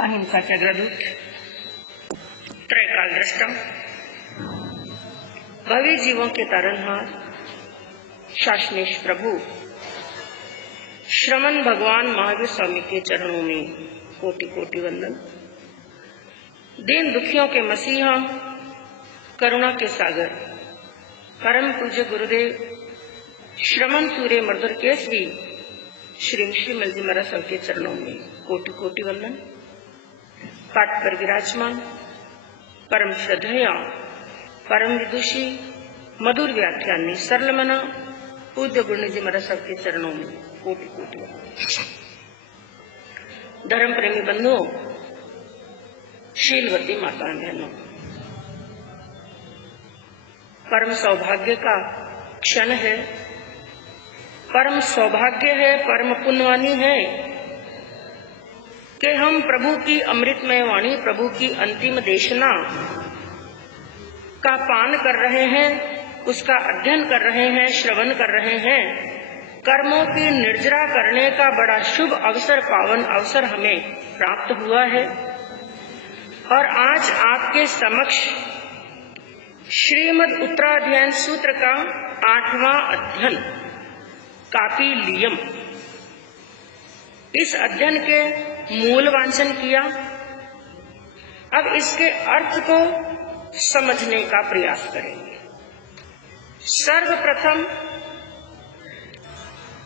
अहिंसा के अग्रदूत, त्रैकाल दृष्टा, भवी जीवों के तारनहार, शासनेश प्रभु श्रमण भगवान महावीर स्वामी के चरणों में कोटि कोटि वंदन। दीन दुखियों के मसीहा, करुणा के सागर, परम पूज्य गुरुदेव श्रमण सूर्य मर्दर केसरी श्री मलजी महाराज साहब के चरणों में कोटि कोटि वंदन। पाठ पर विराजमान परम श्रद्धेया, परम विदुषी, मधुर व्याख्यानी, सरल मना पूज्य गुरु जी महाराज साहब के चरणों में कोटि कोटि वंदन। धर्म प्रेमी बंधुओं, शीलवती माता बहनों, परम सौभाग्य का क्षण है, परम सौभाग्य है, परम पुण्यवानी है कि हम प्रभु की अमृतमय वाणी, प्रभु की अंतिम देशना का पान कर रहे हैं, उसका अध्ययन कर रहे हैं, श्रवण कर रहे हैं। कर्मों की निर्जरा करने का बड़ा शुभ अवसर, पावन अवसर हमें प्राप्त हुआ है। और आज आपके समक्ष श्रीमद् उत्तराध्ययन सूत्र का 8वां अध्ययन कापिलियम, इस अध्ययन के मूल वांचन किया। अब इसके अर्थ को समझने का प्रयास करेंगे। सर्वप्रथम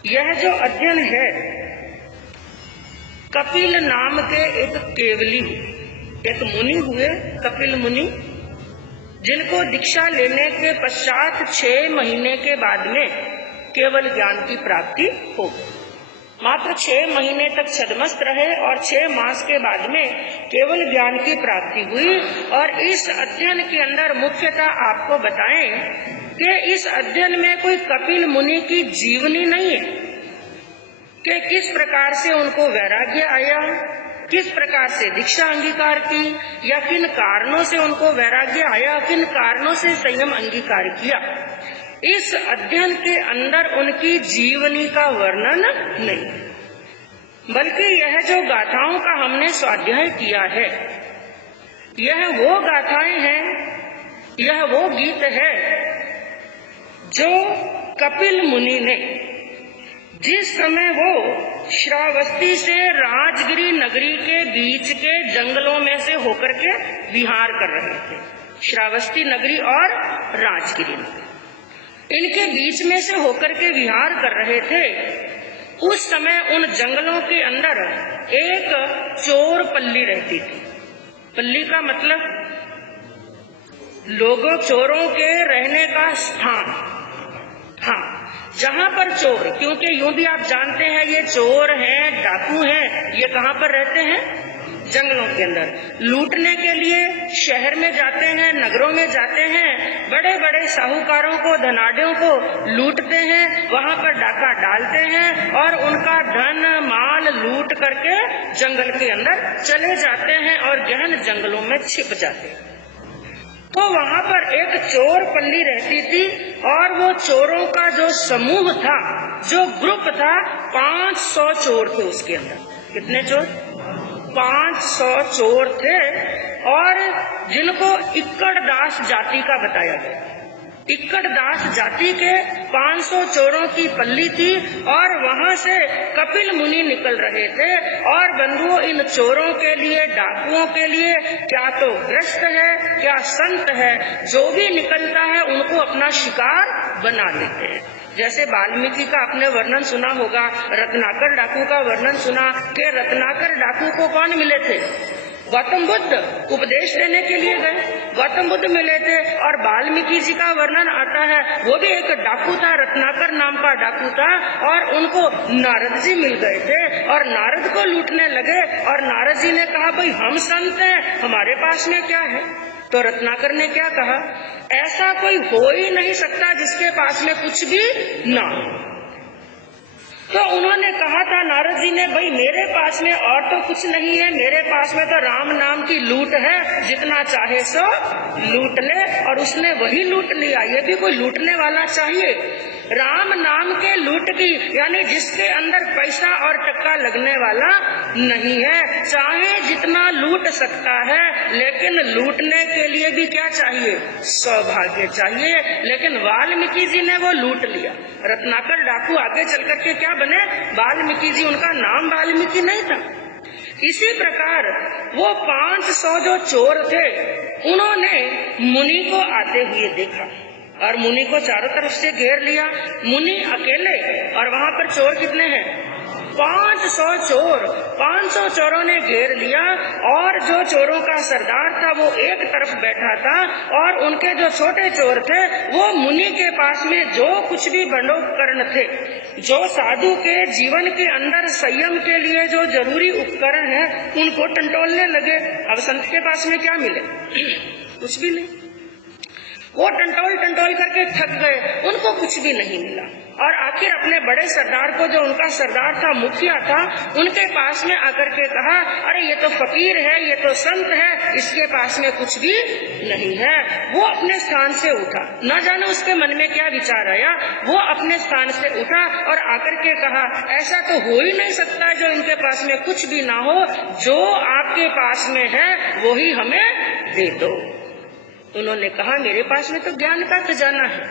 यह जो अध्ययन है, कपिल नाम के एक केवली, एक मुनि हुए, कपिल मुनि, जिनको दीक्षा लेने के पश्चात 6 महीने के बाद में केवल ज्ञान की प्राप्ति हो। मात्र 6 महीने तक छद्मस्त रहे और 6 मास के बाद में केवल ज्ञान की प्राप्ति हुई। और इस अध्ययन के अंदर मुख्यतः आपको बताएं कि इस अध्ययन में कोई कपिल मुनि की जीवनी नहीं है कि किस प्रकार से उनको वैराग्य आया, किस प्रकार से दीक्षा अंगीकार की, या किन कारणों से उनको वैराग्य आया, किन कारणों से संयम अंगीकार किया। इस अध्ययन के अंदर उनकी जीवनी का वर्णन नहीं, बल्कि यह जो गाथाओं का हमने स्वाध्याय किया है, यह वो गाथाएं हैं, यह वो गीत है जो कपिल मुनि ने जिस समय वो श्रावस्ती से राजगिरी नगरी के बीच के जंगलों में से होकर के विहार कर रहे थे। श्रावस्ती नगरी और राजगिरी नगरी, इनके बीच में से होकर के विहार कर रहे थे। उस समय उन जंगलों के अंदर एक चोर पल्ली रहती थी। पल्ली का मतलब लोगों, चोरों के रहने का स्थान। हाँ, जहाँ पर चोर, क्योंकि यूं भी आप जानते हैं ये चोर हैं, डाकू हैं, ये कहाँ पर रहते हैं? जंगलों के अंदर। लूटने के लिए शहर में जाते हैं, नगरों में जाते हैं, बड़े बड़े साहूकारों को, धनाढ़यों को लूटते हैं, वहां पर डाका डालते हैं और उनका धन माल लूट करके जंगल के अंदर चले जाते हैं और गहन जंगलों में छिप जाते हैं। तो वहां पर एक चोर पल्ली रहती थी और वो चोरों का जो समूह था, जो ग्रुप था, 500 चोर थे उसके अंदर। कितने चोर? 500 चोर थे, और जिनको इक्कड़ दास जाति का बताया गया। इक्कड़ दास जाति के 500 चोरों की पल्ली थी और वहां से कपिल मुनि निकल रहे थे। और बंधुओं, इन चोरों के लिए, डाकुओं के लिए क्या तो ग्रस्त है, क्या संत है, जो भी निकलता है उनको अपना शिकार बना लेते हैं। जैसे वाल्मीकि का आपने वर्णन सुना होगा, रत्नाकर डाकू का वर्णन सुना कि रत्नाकर डाकू को कौन मिले थे? गौतम बुद्ध उपदेश देने के लिए गए, गौतम बुद्ध मिले थे। और वाल्मीकि जी का वर्णन आता है, वो भी एक डाकू था, रत्नाकर नाम का डाकू था, और उनको नारद जी मिल गए थे और नारद को लूटने लगे। और नारद जी ने कहा, भाई हम संत हैं, हमारे पास में क्या है? तो रत्नाकर ने क्या कहा? ऐसा कोई हो ही नहीं सकता जिसके पास में कुछ भी ना हो। तो उन्होंने कहा था नारद जी ने, भाई मेरे पास में और तो कुछ नहीं है, मेरे पास में तो राम नाम की लूट है, जितना चाहे सो लूट ले। और उसने वही लूट लिया। ये भी कोई लूटने वाला चाहिए। राम नाम के लूट की, यानी जिसके अंदर पैसा और टक्का लगने वाला नहीं है। चाहे जितना लूट सकता है, लेकिन लूटने के लिए भी क्या चाहिए? सौभाग्य चाहिए। लेकिन वाल्मीकि जी ने वो लूट लिया। रत्नाकर डाकू आगे चल करके क्या बने? वाल्मीकि जी। उनका नाम वाल्मीकि नहीं था। इसी प्रकार वो 500 जो चोर थे, उन्होंने मुनि को आते हुए देखा और मुनि को चारों तरफ से घेर लिया। मुनि अकेले, और वहां पर चोर कितने हैं? 500 चोर। 500 चोरों ने घेर लिया और जो चोरों का सरदार था वो एक तरफ बैठा था और उनके जो छोटे चोर थे वो मुनि के पास में जो कुछ भी बंदोपकरण थे, जो साधु के जीवन के अंदर संयम के लिए जो जरूरी उपकरण है, उनको टंटोलने लगे। अब संत के पास में क्या मिले? कुछ भी नहीं। वो टंटोल करके थक गए, उनको कुछ भी नहीं मिला। और आखिर अपने बड़े सरदार को, जो उनका सरदार था, मुखिया था, उनके पास में आकर के कहा, अरे ये तो फकीर है, ये तो संत है, इसके पास में कुछ भी नहीं है। वो अपने स्थान से उठा, न जाने उसके मन में क्या विचार आया। वो अपने स्थान से उठा और आकर के कहा, ऐसा तो हो ही नहीं सकता जो इनके पास में कुछ भी ना हो। जो आपके पास में है वो ही हमें दे दो। उन्होंने कहा, मेरे पास में तो ज्ञान का खजाना है,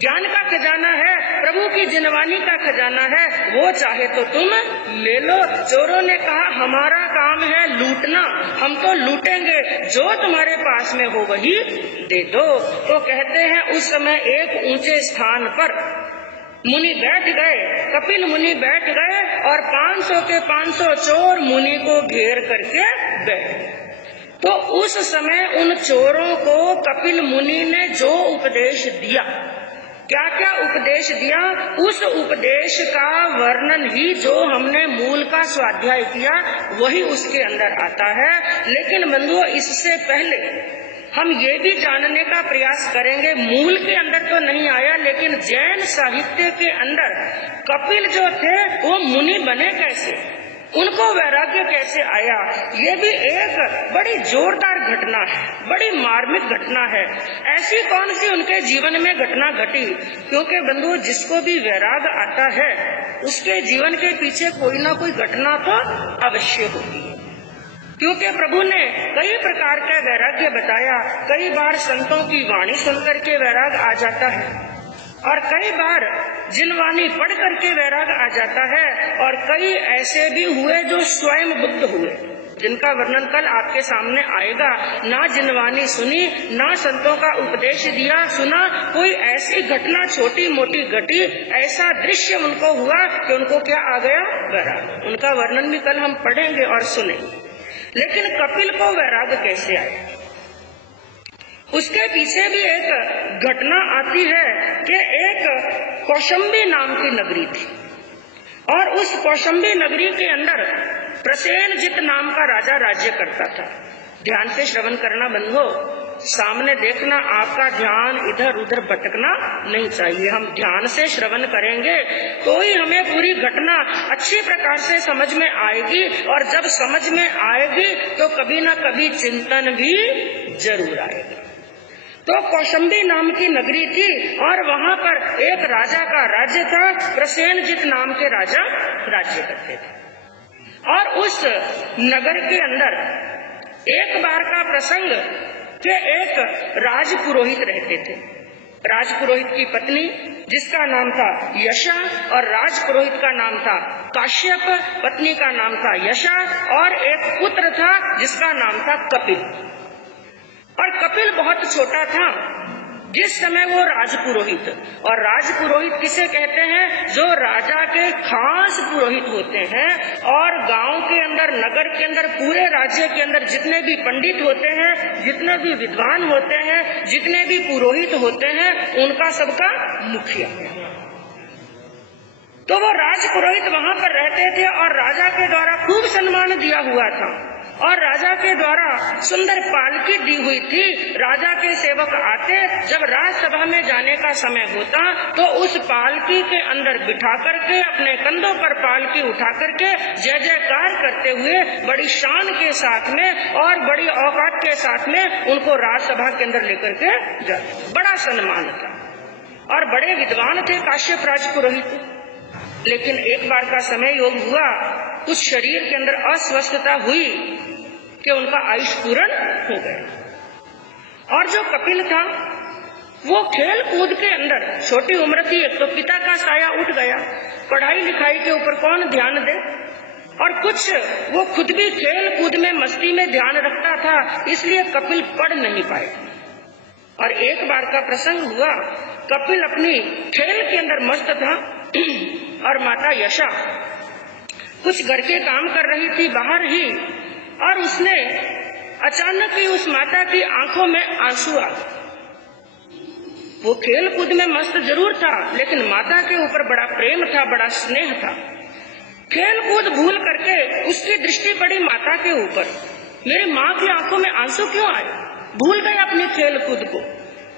ज्ञान का खजाना है, प्रभु की जिनवानी का खजाना है, वो चाहे तो तुम ले लो। चोरों ने कहा, हमारा काम है लूटना, हम तो लूटेंगे, जो तुम्हारे पास में हो वही दे दो। तो कहते हैं उस समय एक ऊंचे स्थान पर मुनि बैठ गए, कपिल मुनि बैठ गए और 500 के 500 चोर मुनि को घेर करके बैठ गए। तो उस समय उन चोरों को कपिल मुनि ने जो उपदेश दिया, क्या क्या उपदेश दिया, उस उपदेश का वर्णन ही जो हमने मूल का स्वाध्याय किया वही उसके अंदर आता है। लेकिन बंधुओं, इससे पहले हम ये भी जानने का प्रयास करेंगे, मूल के अंदर तो नहीं आया, लेकिन जैन साहित्य के अंदर कपिल जो थे वो मुनि बने कैसे, उनको वैराग्य कैसे आया। ये भी एक बड़ी जोरदार घटना है, बड़ी मार्मिक घटना है। ऐसी कौन सी उनके जीवन में घटना घटी? क्योंकि बंधु, जिसको भी वैराग आता है उसके जीवन के पीछे कोई ना कोई घटना तो अवश्य होती है। क्योंकि प्रभु ने कई प्रकार का वैराग्य बताया। कई बार संतों की वाणी सुनकर के वैराग आ जाता है, और कई बार जिनवानी पढ़ करके वैराग आ जाता है, और कई ऐसे भी हुए जो स्वयं बुद्ध हुए, जिनका वर्णन कल आपके सामने आएगा। ना जिनवानी सुनी, ना संतों का उपदेश दिया सुना, कोई ऐसी घटना छोटी मोटी घटी, ऐसा दृश्य उनको हुआ कि उनको क्या आ गया? वैराग। उनका वर्णन भी कल हम पढ़ेंगे और सुनेंगे। लेकिन कपिल को वैराग कैसे आया, उसके पीछे भी एक घटना आती है कि एक कौशंबी नाम की नगरी थी, और उस कौशंबी नगरी के अंदर प्रसेनजित नाम का राजा राज्य करता था। ध्यान से श्रवण करना बंधो, सामने देखना, आपका ध्यान इधर उधर भटकना नहीं चाहिए। हम ध्यान से श्रवण करेंगे तो ही हमें पूरी घटना अच्छी प्रकार से समझ में आएगी, और जब समझ में आएगी तो कभी न कभी चिंतन भी जरूर आएगा। तो कौशंबी नाम की नगरी थी, और वहां पर एक राजा का राज्य था। प्रसेनजित नाम के राजा राज्य करते थे। और उस नगर के अंदर एक बार का प्रसंग कि एक राजपुरोहित रहते थे। राजपुरोहित की पत्नी, जिसका नाम था यशा, और राजपुरोहित का नाम था काश्यप, पत्नी का नाम था यशा, और एक पुत्र था जिसका नाम था कपिल। और कपिल बहुत छोटा था जिस समय वो राजपुरोहित, और राजपुरोहित किसे कहते हैं? जो राजा के खास पुरोहित होते हैं, और गांव के अंदर, नगर के अंदर, पूरे राज्य के अंदर जितने भी पंडित होते हैं, जितने भी विद्वान होते हैं, जितने भी पुरोहित होते हैं, उनका सबका मुखिया। तो वो राजपुरोहित वहां पर रहते थे और राजा के द्वारा खूब सम्मान दिया हुआ था, और राजा के द्वारा सुंदर पालकी दी हुई थी। राजा के सेवक आते, जब राजसभा में जाने का समय होता तो उस पालकी के अंदर बिठा करके, अपने कंधों पर पालकी उठा करके जय जयकार करते हुए बड़ी शान के साथ में और बड़ी औकात के साथ में उनको राजसभा के अंदर लेकर के जाते। बड़ा सम्मान था। और बड़े विद्वान थे काश्यप राजपुरोहित। लेकिन एक बार का समय योग हुआ, उस शरीर के अंदर अस्वस्थता हुई कि उनका आयुष्य पूर्ण हो गया। और जो कपिल था वो खेल कूद के अंदर, छोटी उम्र थी, एक तो पिता का साया उठ गया, पढ़ाई लिखाई के ऊपर कौन ध्यान दे, और कुछ वो खुद भी खेल कूद में मस्ती में ध्यान रखता था, इसलिए कपिल पढ़ नहीं पाए। और एक बार का प्रसंग हुआ, कपिल अपनी खेल के अंदर मस्त था और माता यशा कुछ घर के काम कर रही थी बाहर ही, और उसने अचानक ही उस माता की आंखों में आंसू आ गए। वो खेल कूद में मस्त जरूर था, लेकिन माता के ऊपर बड़ा प्रेम था, बड़ा स्नेह था। खेल कूद भूल करके उसकी दृष्टि पड़ी माता के ऊपर। मेरी माँ की आंखों में आंसू क्यों आए? भूल गया अपनी खेल कूद को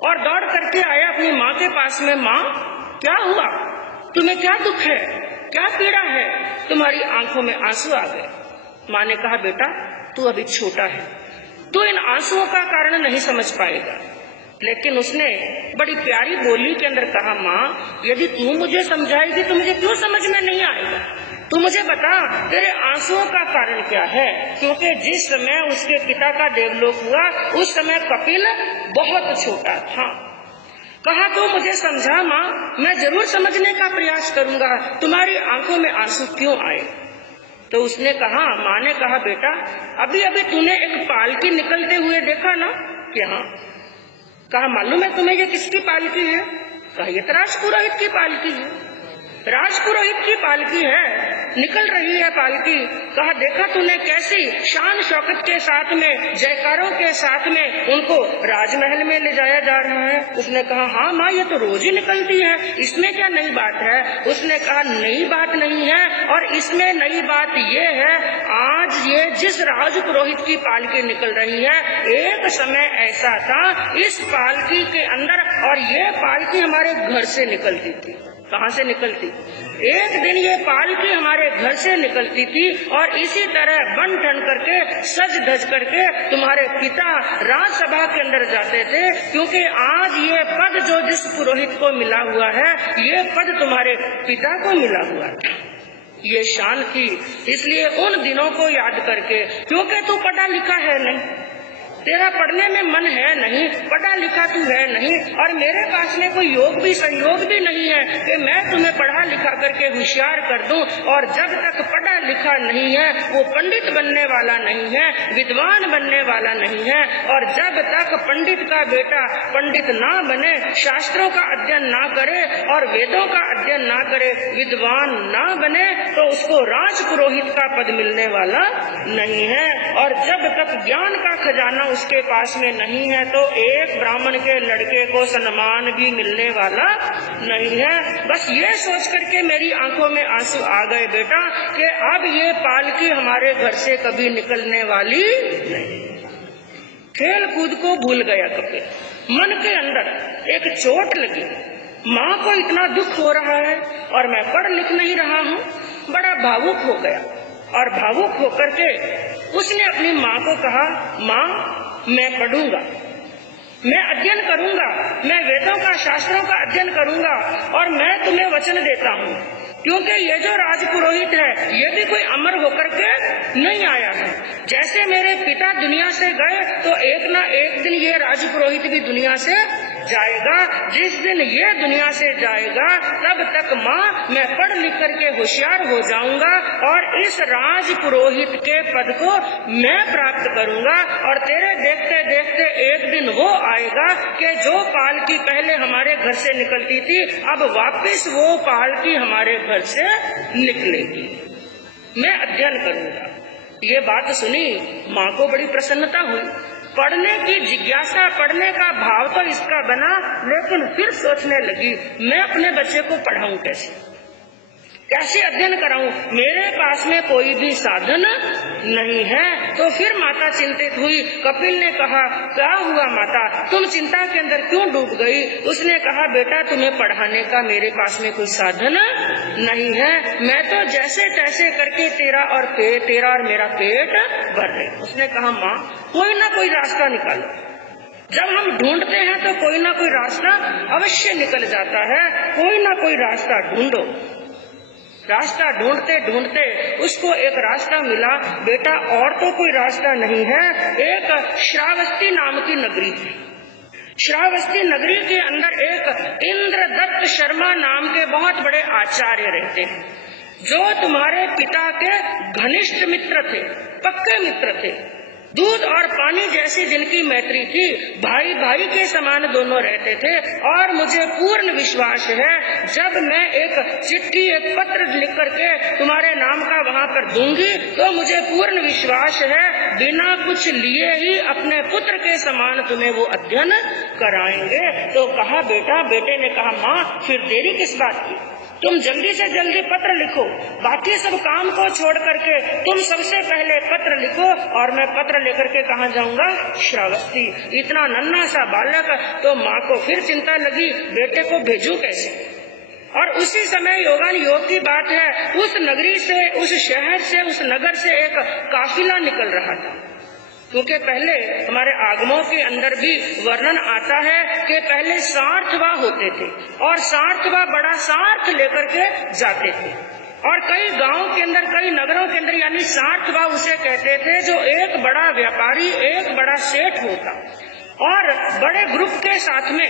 और दौड़ करके आया अपनी माँ के पास में। माँ, क्या हुआ? तुम्हें क्या दुख है, क्या पीड़ा है? तुम्हारी आंखों में आंसू आ गए। माँ ने कहा, बेटा तू अभी छोटा है, तू इन आंसुओं का कारण नहीं समझ पाएगा। लेकिन उसने बड़ी प्यारी बोली के अंदर कहा, माँ यदि तू मुझे समझाएगी तो मुझे क्यों समझ में नहीं आएगा? तू मुझे बता तेरे आंसुओं का कारण क्या है? क्योंकि जिस समय उसके पिता का देवलोक हुआ उस समय कपिल बहुत छोटा था। कहा, तो मुझे समझा माँ, मैं जरूर समझने का प्रयास करूंगा, तुम्हारी आंखों में आंसू क्यों आए? तो उसने कहा, माँ ने कहा, बेटा अभी अभी तूने एक पालकी निकलते हुए देखा ना? कि हाँ। कहा, मालूम है तुम्हें ये किसकी पालकी है? कहा, ये तो राजपुरोहित की पालकी है। राजपुरोहित की पालकी है, निकल रही है पालकी। कहा, देखा तूने कैसी शान शौकत के साथ में, जयकारों के साथ में उनको राजमहल में ले जाया जा रहा है? उसने कहा, हाँ माँ ये तो रोज ही निकलती है, इसमें क्या नई बात है? उसने कहा, नई बात नहीं है, और इसमें नई बात ये है, आज ये जिस राजपुरोहित की पालकी निकल रही है, एक समय ऐसा था इस पालकी के अंदर, और ये पालकी हमारे घर से निकलती थी। कहाँ से निकलती? एक दिन ये पालकी हमारे घर से निकलती थी और इसी तरह बन ठन करके, सज धज करके तुम्हारे पिता राजसभा के अंदर जाते थे, क्योंकि आज ये पद जो जिस पुरोहित को मिला हुआ है, ये पद तुम्हारे पिता को मिला हुआ था। ये शान थी। इसलिए उन दिनों को याद करके, क्योंकि तू पढ़ा लिखा है नहीं, तेरा पढ़ने में मन है नहीं, पढ़ा लिखा तू है नहीं, और मेरे पास में कोई योग भी संयोग भी नहीं है कि मैं तुम्हें पढ़ा लिखा करके होशियार कर दूं। और जब तक पढ़ा लिखा नहीं है वो पंडित बनने वाला नहीं है, विद्वान बनने वाला नहीं है। और जब तक पंडित का बेटा पंडित ना बने, शास्त्रों का अध्ययन ना करे और वेदों का अध्ययन ना करे, विद्वान ना बने, तो उसको राजपुरोहित का पद मिलने वाला नहीं है। और जब तक ज्ञान का खजाना उसके पास में नहीं है, तो एक ब्राह्मण के लड़के को सम्मान भी मिलने वाला नहीं है। बस ये सोच करके मेरी आंखों में आंसू आ गए बेटा कि अब ये पालकी हमारे घर से कभी निकलने वाली नहीं। खेल कूद को भूल गया कपिल। मन के अंदर एक चोट लगी, माँ को इतना दुख हो रहा है और मैं पढ़ लिख नहीं रहा हूँ। बड़ा भावुक हो गया और भावुक होकर के उसने अपनी माँ को कहा, माँ मैं पढ़ूंगा, मैं अध्ययन करूंगा, मैं वेदों का शास्त्रों का अध्ययन करूंगा, और मैं तुम्हें वचन देता हूँ, क्योंकि ये जो राजपुरोहित है ये भी कोई अमर होकर के नहीं आया है। जैसे मेरे पिता दुनिया से गए तो एक ना एक दिन ये राजपुरोहित भी दुनिया से जाएगा। जिस दिन ये दुनिया से जाएगा तब तक माँ मैं पढ़ लिख करके होशियार हो जाऊंगा और इस राजपुरोहित के पद को मैं प्राप्त करूंगा। और तेरे देखते देखते एक दिन वो आएगा कि जो पालकी पहले हमारे घर से निकलती थी, अब वापस वो पालकी हमारे घर से निकलेगी। मैं अध्ययन करूंगा। ये बात सुनी माँ को बड़ी प्रसन्नता हुई। पढ़ने की जिज्ञासा, पढ़ने का भाव तो इसका बना, लेकिन फिर सोचने लगी मैं अपने बच्चे को पढ़ाऊं कैसे, कैसे अध्ययन कराऊं? मेरे पास में कोई भी साधन नहीं है। तो फिर माता चिंतित हुई। कपिल ने कहा, क्या हुआ माता, तुम चिंता के अंदर क्यों डूब गई? उसने कहा, बेटा तुम्हें पढ़ाने का मेरे पास में कोई साधन नहीं है, मैं तो जैसे तैसे करके तेरा और मेरा पेट भर रही। उसने कहा, माँ कोई ना कोई रास्ता निकालो, जब हम ढूंढते हैं तो कोई ना कोई रास्ता अवश्य निकल जाता है। कोई ना कोई रास्ता ढूंढो। रास्ता ढूंढते ढूंढते उसको एक रास्ता मिला। बेटा और तो कोई रास्ता नहीं है, एक श्रावस्ती नाम की नगरी थी। श्रावस्ती नगरी के अंदर एक इंद्रदत्त शर्मा नाम के बहुत बड़े आचार्य रहते हैं, जो तुम्हारे पिता के घनिष्ठ मित्र थे, पक्के मित्र थे। दूध और पानी जैसी जिनकी मैत्री थी, भाई भाई के समान दोनों रहते थे। और मुझे पूर्ण विश्वास है, जब मैं एक चिट्ठी, एक पत्र लिख करके तुम्हारे नाम का वहां पर दूंगी, तो मुझे पूर्ण विश्वास है बिना कुछ लिए ही अपने पुत्र के समान तुम्हें वो अध्ययन कराएंगे। तो कहा बेटा, बेटे ने कहा माँ फिर देरी किस बात की, तुम जल्दी से जल्दी पत्र लिखो, बाकी सब काम को छोड़ करके तुम सबसे पहले पत्र लिखो। और मैं पत्र लेकर के कहाँ जाऊंगा? श्रावस्ती। इतना नन्हा सा बालक। तो माँ को फिर चिंता लगी, बेटे को भेजू कैसे। और उसी समय योगान योग की बात है, उस नगरी से, उस शहर से, उस नगर से एक काफिला निकल रहा था। क्योंकि पहले हमारे आगमों के अंदर भी वर्णन आता है कि पहले सार्थवा होते थे और सार्थवा बड़ा सार्थ लेकर के जाते थे। और कई गांव के अंदर, कई नगरों के अंदर, यानी सार्थवा उसे कहते थे जो एक बड़ा व्यापारी, एक बड़ा सेठ होता और बड़े ग्रुप के साथ में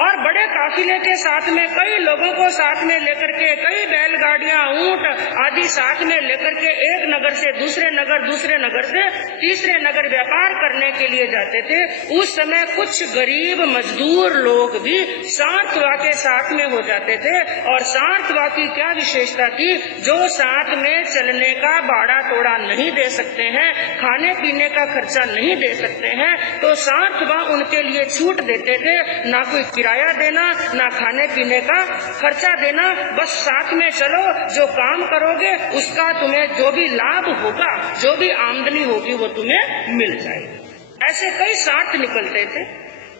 और बड़े काफिले के साथ में कई लोगों को साथ में लेकर के, कई बैलगाड़ियां, ऊंट आदि साथ में लेकर के एक नगर से दूसरे नगर, दूसरे नगर से तीसरे नगर व्यापार करने के लिए जाते थे। उस समय कुछ गरीब मजदूर लोग भी सार्थवा के साथ में हो जाते थे। और सार्थवा की क्या विशेषता थी? जो साथ में चलने का बाड़ा तोड़ा नहीं दे सकते हैं, खाने पीने का खर्चा नहीं दे सकते हैं, तो सार्थवा उनके लिए छूट देते थे। ना कोई किराया देना, ना खाने पीने का खर्चा देना, बस साथ में चलो, जो काम करोगे उसका तुम्हें जो भी लाभ होगा, जो भी आमदनी होगी वो तुम्हें मिल जाएगी। ऐसे कई साथ निकलते थे।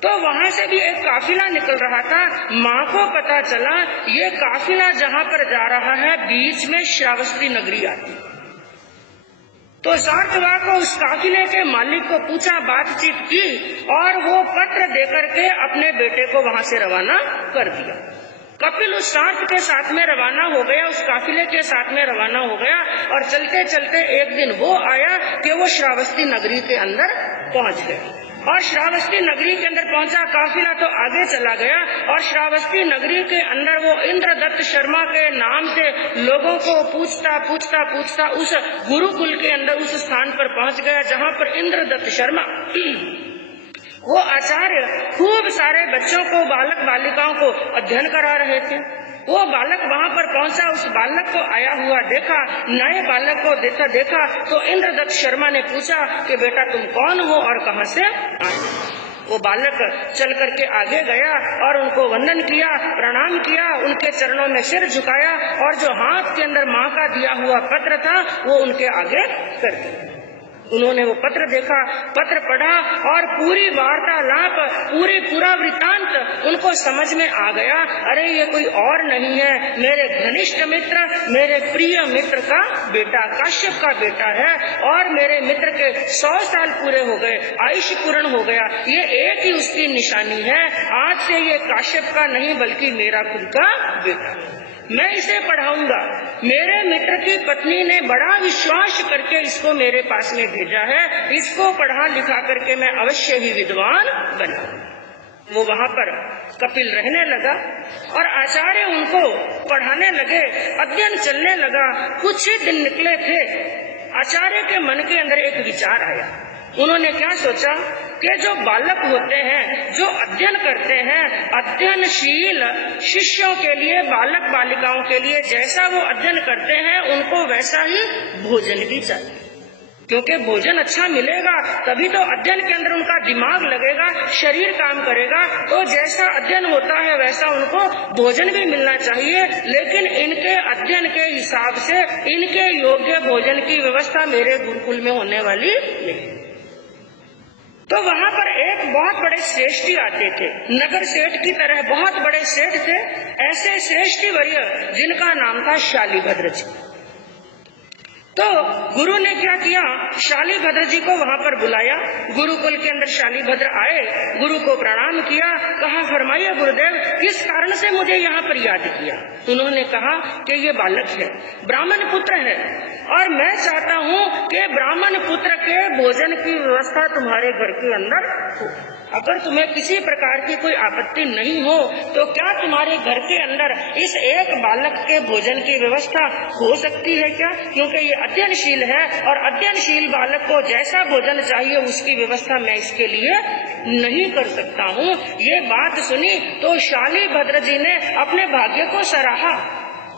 तो वहां से भी एक काफिला निकल रहा था। माँ को पता चला ये काफिला जहाँ पर जा रहा है बीच में श्रावस्ती नगरी आती। तो सार्थवा को उस काफिले के मालिक को पूछा, बातचीत की और वो पत्र देकर के अपने बेटे को वहां से रवाना कर दिया। कपिल उस सार्थ के साथ में रवाना हो गया, उस काफिले के साथ में रवाना हो गया। और चलते चलते एक दिन वो आया कि वो श्रावस्ती नगरी के अंदर पहुंच गया। और श्रावस्ती नगरी के अंदर पहुंचा, काफिला तो आगे चला गया। और श्रावस्ती नगरी के अंदर वो इंद्रदत्त शर्मा के नाम से लोगों को पूछता पूछता पूछता उस गुरुकुल के अंदर उस स्थान पर पहुंच गया जहां पर इंद्रदत्त शर्मा वो आचार्य खूब सारे बच्चों को, बालक बालिकाओं को अध्ययन करा रहे थे। वो बालक वहां पर पहुंचा, उस बालक को आया हुआ देखा, नए बालक को देखा तो इंद्रदत्त शर्मा ने पूछा कि बेटा तुम कौन हो और कहां से आए? वो बालक चल करके आगे गया और उनको वंदन किया, प्रणाम किया, उनके चरणों में सिर झुकाया और जो हाथ के अंदर माँ का दिया हुआ पत्र था वो उनके आगे कर दिया। उन्होंने वो पत्र देखा, पत्र पढ़ा और पूरी वार्तालाप, पूरा वृत्तांत उनको समझ में आ गया। अरे ये कोई और नहीं है, मेरे घनिष्ठ मित्र, मेरे प्रिय मित्र का बेटा, काश्यप का बेटा है। और मेरे मित्र के 100 साल पूरे हो गए, आयुष्य पूर्ण हो गया, ये एक ही उसकी निशानी है। आज से ये काश्यप का नहीं बल्कि मेरा खुद का बेटा, मैं इसे पढ़ाऊंगा। मेरे मित्र की पत्नी ने बड़ा विश्वास करके इसको मेरे पास में भेजा है, इसको पढ़ा लिखा करके मैं अवश्य ही विद्वान बना। वो वहां पर कपिल रहने लगा और आचार्य उनको पढ़ाने लगे, अध्ययन चलने लगा। कुछ ही दिन निकले थे, आचार्य के मन के अंदर एक विचार आया। उन्होंने क्या सोचा कि जो बालक होते हैं, जो अध्ययन करते हैं, अध्ययनशील शिष्यों के लिए, बालक बालिकाओं के लिए जैसा वो अध्ययन करते हैं उनको वैसा ही भोजन भी चाहिए। क्योंकि भोजन अच्छा मिलेगा तभी तो अध्ययन के अंदर उनका दिमाग लगेगा, शरीर काम करेगा। तो जैसा अध्ययन होता है वैसा उनको भोजन भी मिलना चाहिए। लेकिन इनके अध्ययन के हिसाब से इनके योग्य भोजन की व्यवस्था मेरे गुरुकुल में होने वाली नहीं। तो वहां पर एक बहुत बड़े श्रेष्ठी आते थे, नगर सेठ की तरह बहुत बड़े सेठ थे। ऐसे श्रेष्ठी वर्य जिनका नाम था शालिभद्र जी। तो गुरु ने क्या किया, शालीभद्र जी को वहां पर बुलाया। गुरुकुल के अंदर शालीभद्र आए, गुरु को प्रणाम किया, कहा फरमाइए गुरुदेव किस कारण से मुझे यहाँ पर याद किया। उन्होंने कहा कि ये बालक है, ब्राह्मण पुत्र है, और मैं चाहता हूँ कि ब्राह्मण पुत्र के भोजन की व्यवस्था तुम्हारे घर के अंदर हो। अगर तुम्हें किसी प्रकार की कोई आपत्ति नहीं हो तो क्या तुम्हारे घर के अंदर इस एक बालक के भोजन की व्यवस्था हो सकती है क्या? क्योंकि ये अध्ययनशील है और अध्ययनशील बालक को जैसा भोजन चाहिए उसकी व्यवस्था मैं इसके लिए नहीं कर सकता हूँ। ये बात सुनी तो शालीभद्र जी ने अपने भाग्य को सराहा।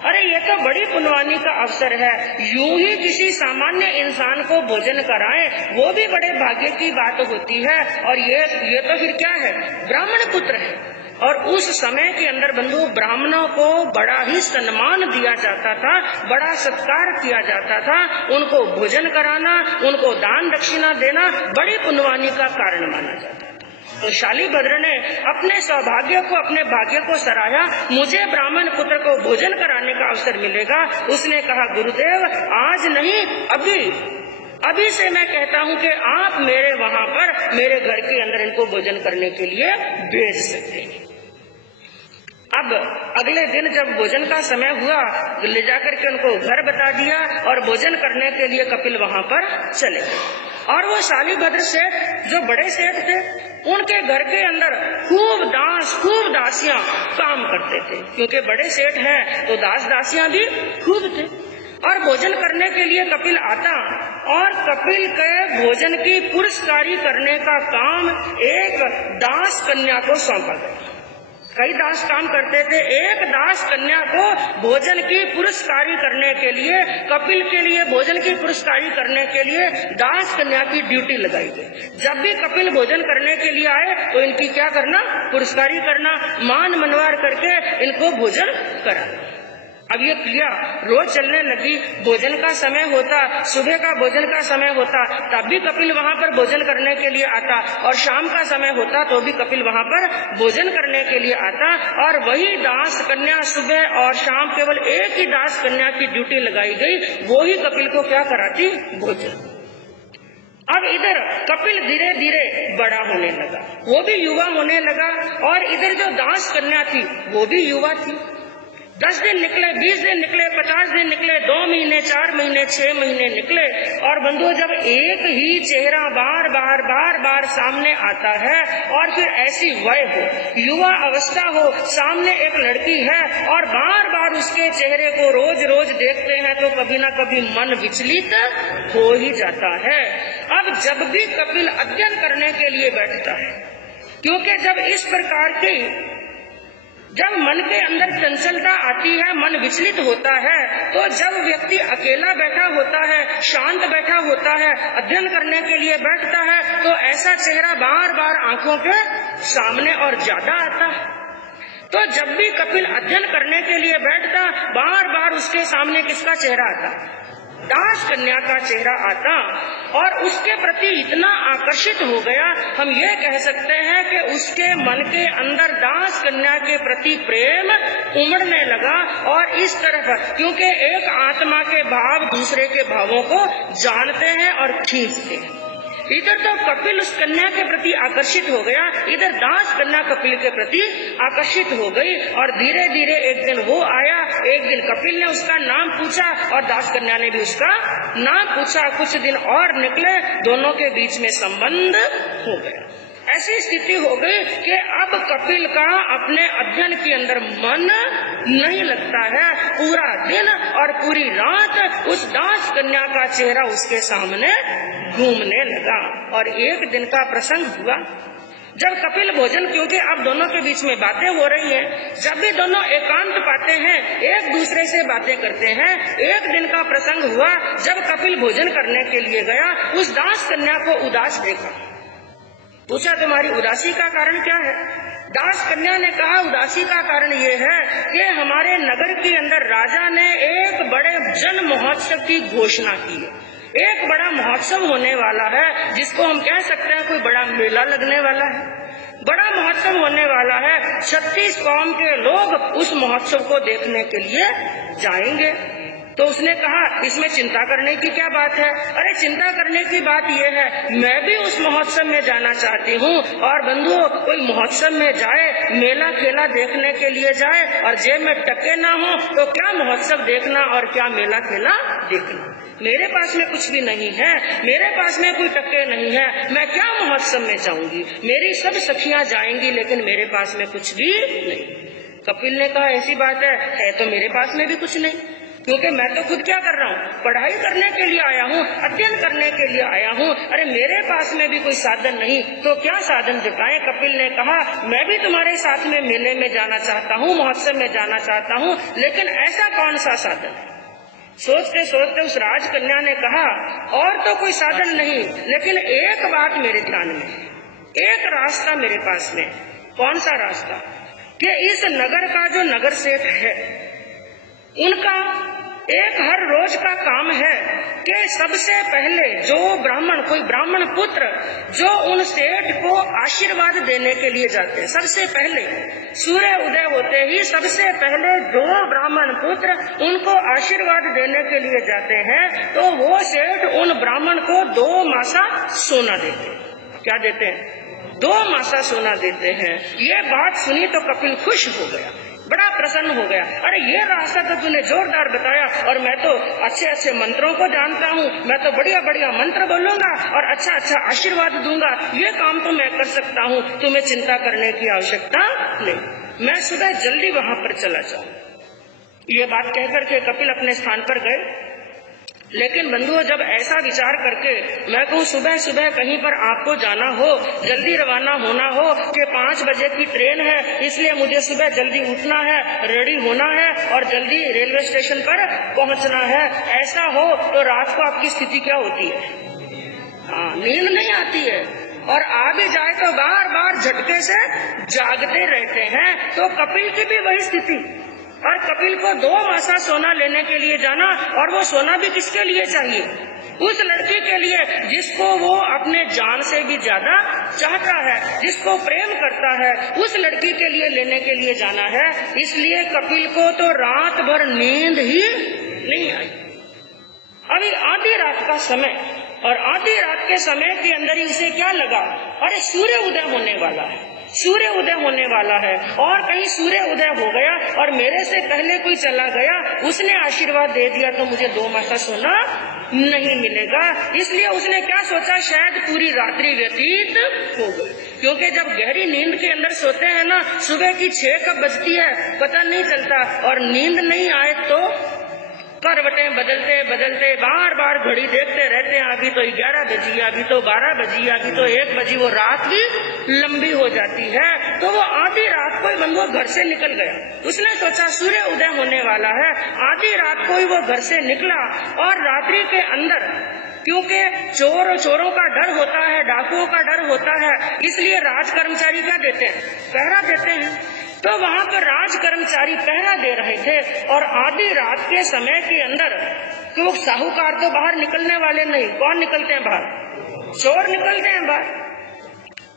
अरे ये तो बड़ी पुण्यवानी का अवसर है, यूं ही किसी सामान्य इंसान को भोजन कराएं वो भी बड़े भाग्य की बात होती है। और ये तो फिर क्या है, ब्राह्मण पुत्र है। और उस समय के अंदर बंधु ब्राह्मणों को बड़ा ही सम्मान दिया जाता था, बड़ा सत्कार किया जाता था। उनको भोजन कराना, उनको दान दक्षिणा देना बड़ी पुण्यवानी का कारण माना जाता था। तो शालीभद्र ने अपने सौभाग्य को, अपने भाग्य को सराहा, मुझे ब्राह्मण पुत्र को भोजन कराने का अवसर मिलेगा। उसने कहा गुरुदेव आज नहीं अभी से मैं कहता हूँ कि आप मेरे वहां पर मेरे घर के अंदर इनको भोजन करने के लिए भेज सकते हैं। अब अगले दिन जब भोजन का समय हुआ, ले जाकर के उनको घर बता दिया और भोजन करने के लिए कपिल वहां पर चले गए। और वो शालीभद्र सेठ जो बड़े सेठ थे, उनके घर के अंदर खूब दासियां काम करते थे, क्योंकि बड़े सेठ हैं तो दास दासियां भी खूब थे। और भोजन करने के लिए कपिल आता और कपिल के भोजन की पुरस्कारी करने का काम एक दास कन्या को सौंपा गया। कई दास काम करते थे, एक दास कन्या को भोजन की पुरस्कारी करने के लिए, कपिल के लिए भोजन की पुरस्कारी करने के लिए दास कन्या की ड्यूटी लगाई गई। जब भी कपिल भोजन करने के लिए आए तो इनकी क्या करना, पुरस्कारी करना, मान मनवार करके इनको भोजन कराना। अब ये क्रिया रोज चलने लगी। भोजन का समय होता, सुबह का भोजन का समय होता, तब भी कपिल वहां पर भोजन करने के लिए आता, और शाम का समय होता तो भी कपिल वहां पर भोजन करने के लिए आता। और वही दास कन्या सुबह और शाम केवल एक ही दास कन्या की ड्यूटी लगाई गई, वो ही कपिल को क्या कराती, भोजन। अब इधर कपिल धीरे धीरे बड़ा होने लगा, वो भी युवा होने लगा, और इधर जो दास कन्या थी वो भी युवा थी। 10 दिन निकले, 20 दिन निकले, 50 दिन निकले, 2 महीने, 4 महीने, 6 महीने निकले। और बंधुओं जब एक ही चेहरा बार बार सामने आता है और फिर ऐसी वय हो, युवा अवस्था हो, सामने एक लड़की है और बार बार उसके चेहरे को रोज रोज देखते हैं तो कभी ना कभी मन विचलित हो ही जाता है। अब जब भी कपिल अध्ययन करने के लिए बैठता है, क्योंकि जब इस प्रकार की जब मन के अंदर चंचलता आती है, मन विचलित होता है, तो जब व्यक्ति अकेला बैठा होता है, शांत बैठा होता है, अध्ययन करने के लिए बैठता है, तो ऐसा चेहरा बार बार आंखों के सामने और ज्यादा आता है। तो जब भी कपिल अध्ययन करने के लिए बैठता, बार बार उसके सामने किसका चेहरा आता, दास कन्या का चेहरा आता, और उसके प्रति इतना आकर्षित हो गया, हम ये कह सकते हैं कि उसके मन के अंदर दास कन्या के प्रति प्रेम उमड़ने लगा। और इस तरफ, क्योंकि एक आत्मा के भाव दूसरे के भावों को जानते हैं और खींचते हैं, इधर तो कपिल उस कन्या के प्रति आकर्षित हो गया, इधर दास कन्या कपिल के प्रति आकर्षित हो गई। और धीरे धीरे एक दिन वो आया, एक दिन कपिल ने उसका नाम पूछा और दास कन्या ने भी उसका नाम पूछा। कुछ दिन और निकले, दोनों के बीच में संबंध हो गया। ऐसी स्थिति हो गई कि अब कपिल का अपने अध्ययन के अंदर मन नहीं लगता है। पूरा दिन और पूरी रात उस दास कन्या का चेहरा उसके सामने घूमने लगा। और एक दिन का प्रसंग हुआ जब कपिल भोजन, क्योंकि अब दोनों के बीच में बातें हो रही हैं, जब भी दोनों एकांत पाते हैं, एक दूसरे से बातें करते हैं। एक दिन का प्रसंग हुआ जब कपिल भोजन करने के लिए गया, उस दास कन्या को उदास देखा। पूछा तुम्हारी उदासी का कारण क्या है? दास कन्या ने कहा उदासी का कारण ये है कि हमारे नगर के अंदर राजा ने एक बड़े जन महोत्सव की घोषणा की है। एक बड़ा महोत्सव होने वाला है, जिसको हम कह सकते हैं कोई बड़ा मेला लगने वाला है, बड़ा महोत्सव होने वाला है। 36 कौम के लोग उस महोत्सव को देखने के लिए जाएंगे। तो उसने कहा इसमें चिंता करने की क्या बात है? अरे चिंता करने की बात यह है, मैं भी उस महोत्सव में जाना चाहती हूँ। और बंधुओं, कोई महोत्सव में जाए, मेला खेला देखने के लिए जाए और जेब में टके ना हो तो क्या महोत्सव देखना और क्या मेला खेला देखना। मेरे पास में कुछ भी नहीं है, मेरे पास में कोई टक्के नहीं है, मैं क्या महोत्सव में जाऊंगी? मेरी सब सखियां जाएंगी लेकिन मेरे पास में कुछ भी नहीं। कपिल ने कहा ऐसी बात है तो मेरे पास में भी कुछ नहीं, क्योंकि मैं तो खुद क्या कर रहा हूँ, पढ़ाई करने के लिए आया हूँ, अध्ययन करने के लिए आया हूँ। अरे मेरे पास में भी कोई साधन नहीं तो क्या साधन जुटाएं? कपिल ने कहा मैं भी तुम्हारे साथ में मेले में जाना चाहता हूँ, महोत्सव में जाना चाहता हूँ, लेकिन ऐसा कौन सा साधन है? सोचते सोचते उस राजकन्या ने कहा और तो कोई साधन नहीं, लेकिन एक बात मेरे ध्यान में, एक रास्ता मेरे पास में। कौन सा रास्ता? कि इस नगर का जो नगर सेठ है, उनका एक हर रोज का काम है कि सबसे पहले जो ब्राह्मण, कोई ब्राह्मण पुत्र जो उन सेठ को आशीर्वाद देने के लिए जाते हैं, सबसे पहले सूर्य उदय होते ही सबसे पहले जो ब्राह्मण पुत्र उनको आशीर्वाद देने के लिए जाते हैं, तो वो सेठ उन ब्राह्मण को 2 मासा सोना देते हैं। क्या देते हैं? 2 मासा सोना देते हैं। ये बात सुनी तो कपिल खुश हो गया, बड़ा प्रसन्न हो गया। अरे ये रास्ता तो तूने जोरदार बताया, और मैं तो अच्छे अच्छे मंत्रों को जानता हूँ, मैं तो बढ़िया बढ़िया मंत्र बोलूंगा और अच्छा अच्छा आशीर्वाद दूंगा, ये काम तो मैं कर सकता हूँ, तुम्हें चिंता करने की आवश्यकता नहीं, मैं सुबह जल्दी वहां पर चला जाऊं। ये बात कहकर के कपिल अपने स्थान पर गए। लेकिन बंधुओं, जब ऐसा विचार करके मैं कहूँ सुबह सुबह कहीं पर आपको जाना हो, जल्दी रवाना होना हो कि 5 बजे की ट्रेन है, इसलिए मुझे सुबह जल्दी उठना है, रेडी होना है और जल्दी रेलवे स्टेशन पर पहुंचना है, ऐसा हो तो रात को आपकी स्थिति क्या होती है? नींद नहीं आती है, और आ भी जाए तो बार बार झटके से जागते रहते हैं। तो कपिल की भी वही स्थिति, और कपिल को 2 मासा सोना लेने के लिए जाना, और वो सोना भी किसके लिए चाहिए? उस लड़की के लिए जिसको वो अपने जान से भी ज्यादा चाहता है, जिसको प्रेम करता है, उस लड़की के लिए लेने के लिए जाना है। इसलिए कपिल को तो रात भर नींद ही नहीं आई। अभी आधी रात का समय, और आधी रात के समय के अंदर ही उसे क्या लगा, अरे सूर्य उदय होने वाला है, सूर्य उदय होने वाला है, और कहीं सूर्य उदय हो गया और मेरे से पहले कोई चला गया, उसने आशीर्वाद दे दिया तो मुझे 2 मासा सोना नहीं मिलेगा। इसलिए उसने क्या सोचा, शायद पूरी रात्रि व्यतीत हो गई, क्योंकि जब गहरी नींद के अंदर सोते हैं ना, सुबह की 6 कब बजती है पता नहीं चलता, और नींद नहीं आए तो करवटें बदलते बदलते बार बार घड़ी देखते रहते हैं, अभी तो 11 बजी, अभी तो 12 बजी, अभी तो 1 बजी, वो रात भी लंबी हो जाती है। तो वो आधी रात को ही बंधुओं घर से निकल गया। उसने सोचा सूर्य उदय होने वाला है, आधी रात को ही वो घर से निकला, और रात्रि के अंदर क्योंकि चोरों का डर होता है, डाकुओं का डर होता है, इसलिए राज कर्मचारी क्या देते हैं? पहरा देते हैं। तो वहाँ पर राज कर्मचारी पहरा दे रहे थे, और आधी रात के समय के अंदर तो साहूकार तो बाहर निकलने वाले नहीं, कौन निकलते हैं बाहर? चोर निकलते हैं बाहर।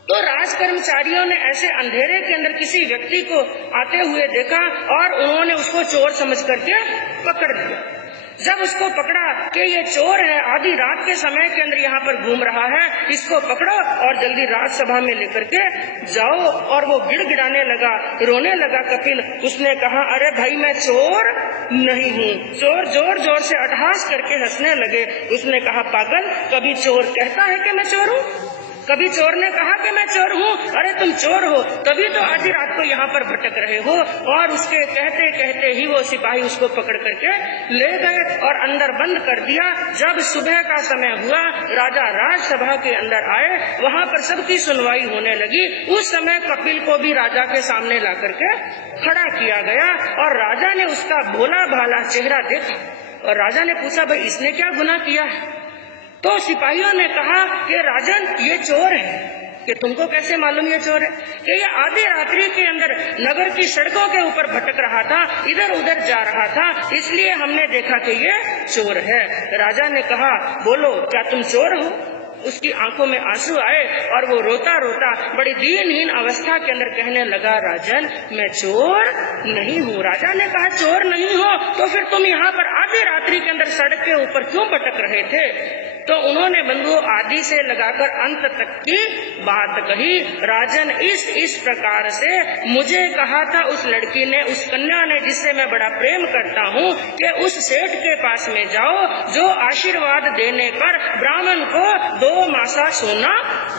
तो राज कर्मचारियों ने ऐसे अंधेरे के अंदर किसी व्यक्ति को आते हुए देखा, और उन्होंने उसको चोर समझ करके पकड़ लिया। जब उसको पकड़ा कि ये चोर है, आधी रात के समय के अंदर यहाँ पर घूम रहा है, इसको पकड़ो और जल्दी राजसभा में लेकर के जाओ। और वो गिड़गिड़ाने लगा, रोने लगा कपिल। उसने कहा अरे भाई मैं चोर नहीं हूँ। चोर जोर जोर से अट्टहास करके हंसने लगे। उसने कहा पागल, कभी चोर कहता है कि मैं चोर हूँ? कभी चोर ने कहा कि मैं चोर हूँ? अरे तुम चोर हो, तभी तो आधी रात को यहाँ पर भटक रहे हो। और उसके कहते कहते ही वो सिपाही उसको पकड़ करके ले गए और अंदर बंद कर दिया। जब सुबह का समय हुआ, राजा राजसभा के अंदर आए, वहाँ पर सबकी सुनवाई होने लगी। उस समय कपिल को भी राजा के सामने ला करके खड़ा किया गया, और राजा ने उसका भोला भाला चेहरा देखा, और राजा ने पूछा भाई इसने क्या गुनाह किया है? तो सिपाहियों ने कहा कि राजन ये चोर है। कि तुमको कैसे मालूम ये चोर है? कि ये आधी रात्रि के अंदर नगर की सड़कों के ऊपर भटक रहा था, इधर उधर जा रहा था, इसलिए हमने देखा कि ये चोर है। राजा ने कहा बोलो क्या तुम चोर हो? उसकी आंखों में आंसू आए और वो रोता रोता बड़ी दीनहीन अवस्था के अंदर कहने लगा, राजन मैं चोर नहीं हूँ। राजा ने कहा, चोर नहीं हो तो फिर तुम यहाँ पर आधी रात्रि के अंदर सड़क के ऊपर क्यों भटक रहे थे? तो उन्होंने बंधु आदि से लगाकर अंत तक की बात कही। राजन इस प्रकार से मुझे कहा था उस लड़की ने, उस कन्या ने जिससे मैं बड़ा प्रेम करता हूँ, कि उस सेठ के पास में जाओ जो आशीर्वाद देने पर ब्राह्मण को 2 मासा सोना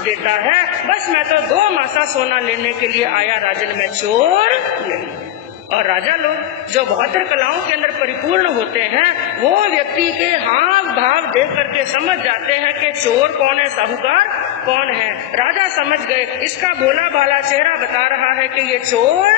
देता है। बस मैं तो 2 मासा सोना लेने के लिए आया राजन, मैं चोर नहीं। और राजा लोग जो बहत्तर कलाओं के अंदर परिपूर्ण होते हैं, वो व्यक्ति के हाव भाव देख करके समझ जाते हैं कि चोर कौन है, साहूकार कौन है। राजा समझ गए, इसका भोला भाला चेहरा बता रहा है कि ये चोर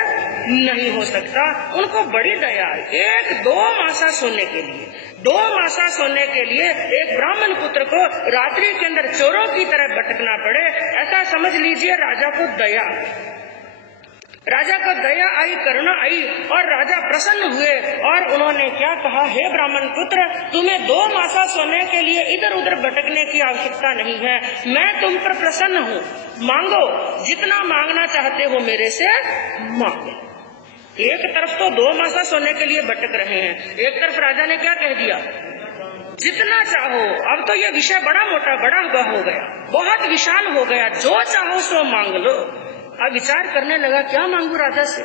नहीं हो सकता। उनको बड़ी दया, 1-2 मासा सोने के लिए, 2 मासा सोने के लिए एक ब्राह्मण पुत्र को रात्रि के अंदर चोरों की तरह भटकना पड़े, ऐसा समझ लीजिए राजा को दया आई, करुणा आई और राजा प्रसन्न हुए। और उन्होंने क्या कहा, हे ब्राह्मण पुत्र, तुम्हें 2 मासा सोने के लिए इधर उधर भटकने की आवश्यकता नहीं है, मैं तुम पर प्रसन्न हूँ, मांगो, जितना मांगना चाहते हो मेरे से मांगो। एक तरफ तो 2 मासा सोने के लिए भटक रहे हैं, एक तरफ राजा ने क्या कह दिया, जितना चाहो। अब तो ये विषय बड़ा मोटा बड़ा हो गया, बहुत विशाल हो गया, जो चाहो सो मांग लो। अब विचार करने लगा, क्या मांगू राजा से?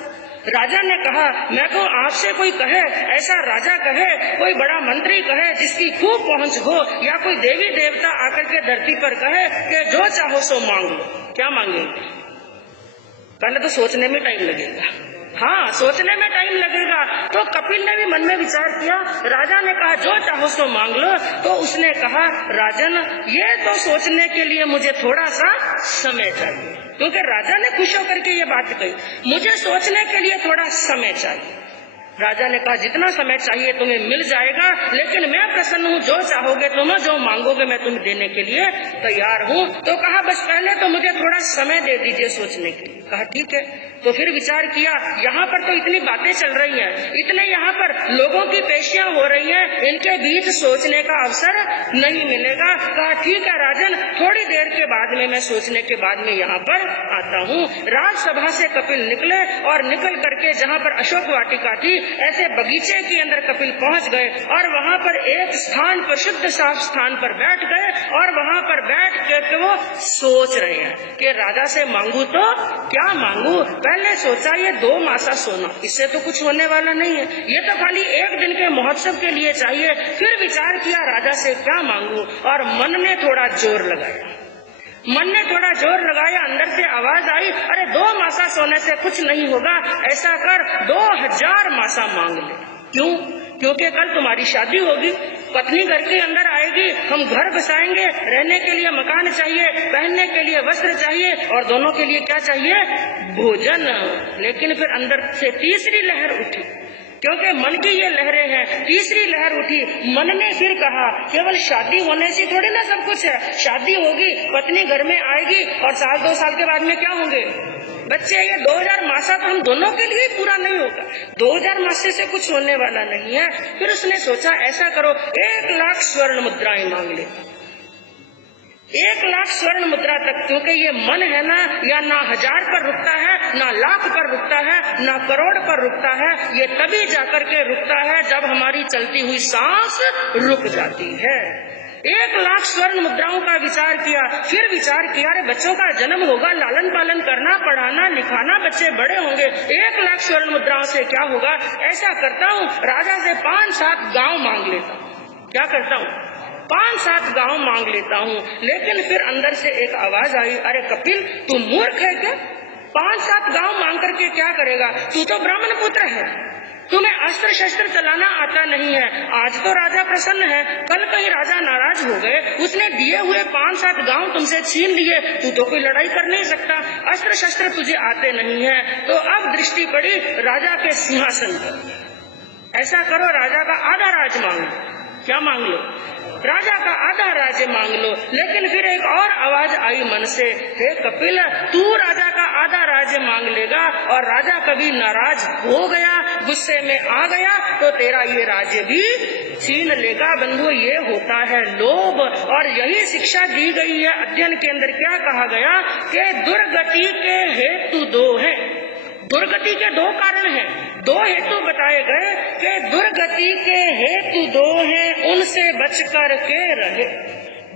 राजा ने कहा, मैं को आपसे कोई कहे, ऐसा राजा कहे, कोई बड़ा मंत्री कहे जिसकी खूब पहुंच हो, या कोई देवी देवता आकर के धरती पर कहे कि जो चाहो सो मांग लो, क्या मांगेंगे? पहले तो सोचने में टाइम लगेगा, हाँ सोचने में टाइम लगेगा। तो कपिल ने भी मन में विचार किया, राजा ने कहा जो चाहो सो मांग लो। तो उसने कहा, राजन ये तो सोचने के लिए मुझे थोड़ा सा समय चाहिए, क्योंकि राजा ने खुश होकर के ये बात कही, मुझे सोचने के लिए थोड़ा समय चाहिए। राजा ने कहा, जितना समय चाहिए तुम्हें मिल जाएगा, लेकिन मैं प्रसन्न हूँ, जो चाहोगे तुम, जो मांगोगे मैं तुम्हें देने के लिए तैयार हूँ। तो कहा, बस पहले तो मुझे थोड़ा समय दे दीजिए सोचने के लिए। कहा ठीक है। तो फिर विचार किया, यहाँ पर तो इतनी बातें चल रही हैं, इतने यहाँ पर लोगों की पेशियां हो रही हैं, इनके बीच सोचने का अवसर नहीं मिलेगा। कहा ठीक है राजन, थोड़ी देर के बाद में मैं सोचने के बाद में यहाँ पर आता हूँ। राजसभा से कपिल निकले और निकल करके जहाँ पर अशोक वाटिका थी, ऐसे बगीचे के अंदर कपिल पहुँच गए और वहाँ पर एक स्थान पर, शुद्ध साफ स्थान पर बैठ गए और वहाँ पर बैठ के वो सोच रहे हैं कि राजा से मांगू तो क्या मांगू। पहले सोचा ये 2 मासा सोना, इससे तो कुछ होने वाला नहीं है, ये तो खाली एक दिन के महोत्सव के लिए चाहिए। फिर विचार किया राजा से क्या मांगू, और मन ने थोड़ा जोर लगाया, अंदर से आवाज आई, अरे 2 मासा सोने से कुछ नहीं होगा, ऐसा कर 2000 मासा मांग ले। क्यों? क्योंकि कल तुम्हारी शादी होगी, पत्नी घर के अंदर आएगी, हम घर बसाएंगे, रहने के लिए मकान चाहिए, पहनने के लिए वस्त्र चाहिए, और दोनों के लिए क्या चाहिए? भोजन। लेकिन फिर अंदर से तीसरी लहर उठी, क्योंकि मन की ये लहरें हैं। तीसरी लहर उठी, मन ने फिर कहा, केवल शादी होने से थोड़ी ना सब कुछ है, शादी होगी, पत्नी घर में आएगी, और 1-2 साल के बाद में क्या होंगे? बच्चे। ये 2000 मासा तो हम दोनों के लिए पूरा नहीं होगा, 2000 मासे से कुछ होने वाला नहीं है। फिर उसने सोचा, ऐसा करो 1 लाख स्वर्ण मुद्राएं मांग ले, 1 लाख स्वर्ण मुद्रा तक, क्योंकि ये मन है ना, या ना 1000 पर रुकता है, ना लाख पर रुकता है, ना करोड़ पर रुकता है, ये तभी जाकर के रुकता है जब हमारी चलती हुई सांस रुक जाती है। 1 लाख स्वर्ण मुद्राओं का विचार किया। फिर विचार किया, अरे बच्चों का जन्म होगा, लालन पालन करना, पढ़ाना लिखाना, बच्चे बड़े होंगे, 1 लाख स्वर्ण मुद्राओं से क्या होगा? ऐसा करता हूँ, राजा से 5-7 गांव मांग लेता हूँ। क्या करता हूँ? 5-7 गांव मांग लेता हूँ। लेकिन फिर अंदर से एक आवाज आई, अरे कपिल तू मूर्ख है क्या? 5-7 गांव मांग करके क्या करेगा? तू तो ब्राह्मण पुत्र है, तुम्हें अस्त्र शस्त्र चलाना आता नहीं है। आज तो राजा प्रसन्न है, कल कहीं राजा नाराज हो गए, उसने दिए हुए 5-7 गांव तुमसे छीन लिए, तू तो कोई लड़ाई कर नहीं सकता, अस्त्र शस्त्र तुझे आते नहीं है। तो अब दृष्टि पड़ी राजा के सिंहासन पर। ऐसा करो, राजा का आधा राज मांग लो। क्या मांग लो? राजा का आधा राज्य मांग लो। लेकिन फिर एक और आवाज आई मन से, हे कपिल तू राजा का आधा राज्य मांग लेगा और राजा कभी नाराज हो गया, गुस्से में आ गया, तो तेरा ये राज्य भी छीन लेगा। बंधु ये होता है लोभ, और यही शिक्षा दी गई है अध्ययन के अंदर। क्या कहा गया कि दुर्गति के हेतु दो हैं। दुर्गति के दो कारण हैं, दो हेतु बताए गए कि दुर्गति के हेतु दो हैं, उनसे बच कर के रहे।